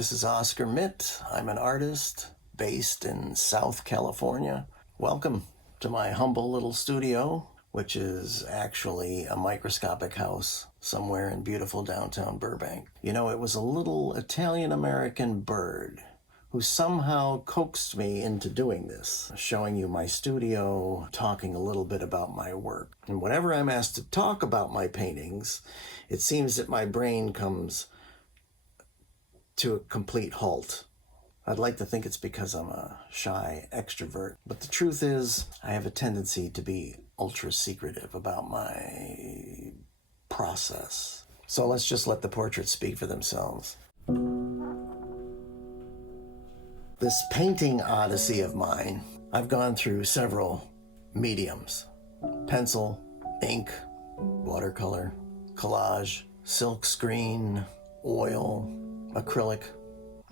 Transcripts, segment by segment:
This is Oscar Mitt. I'm an artist based in South California. Welcome to my humble little studio, which is actually a microscopic house somewhere in beautiful downtown Burbank. You know, it was a little Italian-American bird who somehow coaxed me into doing this, showing you my studio, talking a little bit about my work. And whenever I'm asked to talk about my paintings, it seems that my brain comes to a complete halt. I'd like to think it's because I'm a shy extrovert, but the truth is I have a tendency to be ultra secretive about my process. So let's just let the portraits speak for themselves. This painting odyssey of mine, I've gone through several mediums: pencil, ink, watercolor, collage, silk screen, oil, acrylic.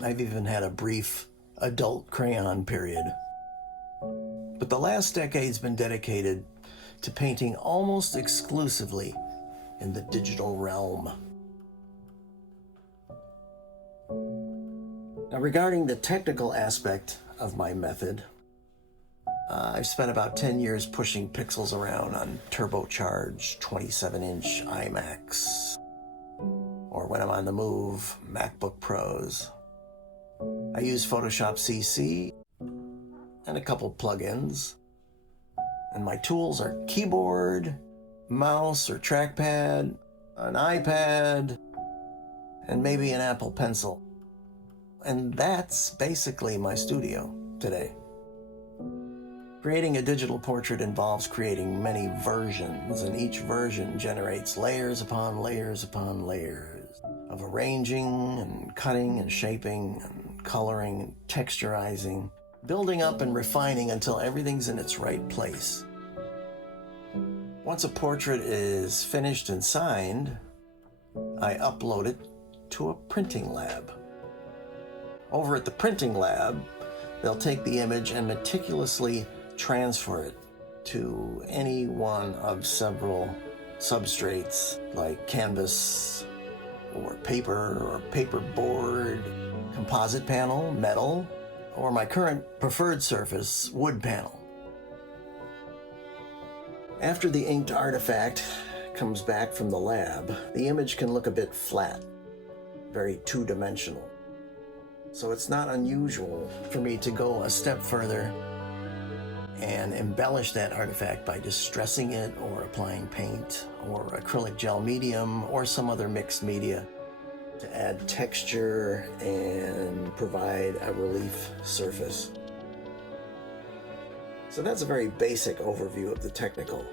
I've even had a brief adult crayon period. But the last decade's been dedicated to painting almost exclusively in the digital realm. Now, regarding the technical aspect of my method, I've spent about 10 years pushing pixels around on turbocharged 27-inch iMacs, or when I'm on the move, MacBook Pros. I use Photoshop CC and a couple plugins, and my tools are keyboard, mouse or trackpad, an iPad, and maybe an Apple Pencil. And that's basically my studio today. Creating a digital portrait involves creating many versions, and each version generates layers upon layers upon layers of arranging and cutting and shaping and coloring and texturizing, building up and refining until everything's in its right place. Once a portrait is finished and signed, I upload it to a printing lab. Over at the printing lab, they'll take the image and meticulously transfer it to any one of several substrates like canvas or paper board, composite panel, metal, or my current preferred surface, wood panel. After the inked artifact comes back from the lab, the image can look a bit flat, very two-dimensional. So it's not unusual for me to go a step further and embellish that artifact by distressing it or applying paint or acrylic gel medium or some other mixed media to add texture and provide a relief surface. So that's a very basic overview of the technical.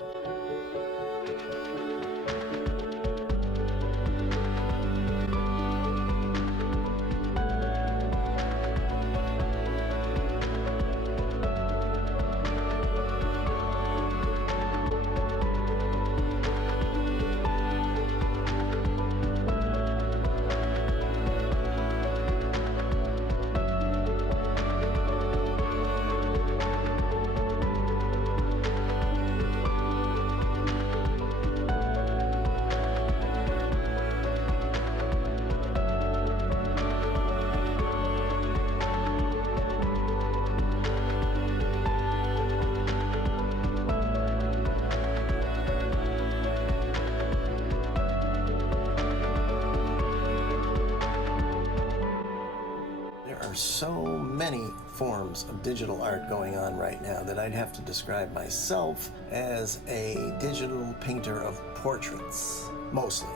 So many forms of digital art going on right now that I'd have to describe myself as a digital painter of portraits, mostly.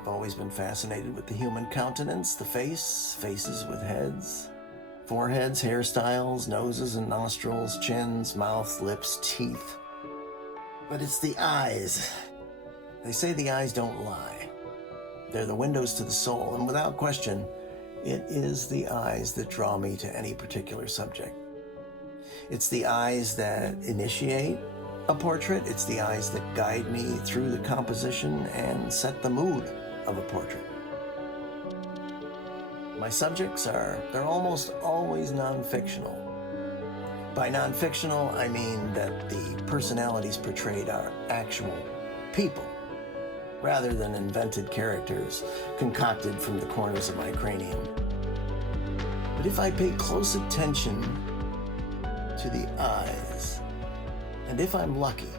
I've always been fascinated with the human countenance, the face, faces with heads, foreheads, hairstyles, noses and nostrils, chins, mouth, lips, teeth. But it's the eyes. They say the eyes don't lie. They're the windows to the soul, and without question, it is the eyes that draw me to any particular subject. It's the eyes that initiate a portrait. It's the eyes that guide me through the composition and set the mood of a portrait. My subjects they're almost always non-fictional. By non-fictional, I mean that the personalities portrayed are actual people. rather than invented characters concocted from the corners of my cranium. But if I pay close attention to the eyes, and if I'm lucky,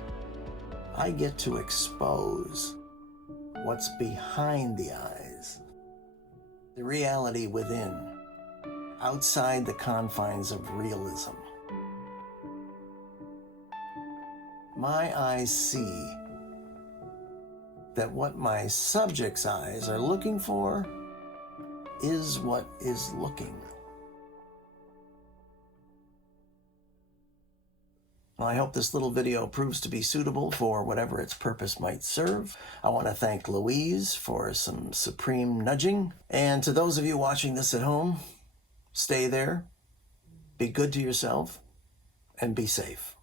I get to expose what's behind the eyes, the reality within, outside the confines of realism. My eyes see that what my subject's eyes are looking for is what is looking. Well, I hope this little video proves to be suitable for whatever its purpose might serve. I want to thank Louise for some supreme nudging. And to those of you watching this at home, stay there, be good to yourself, and be safe.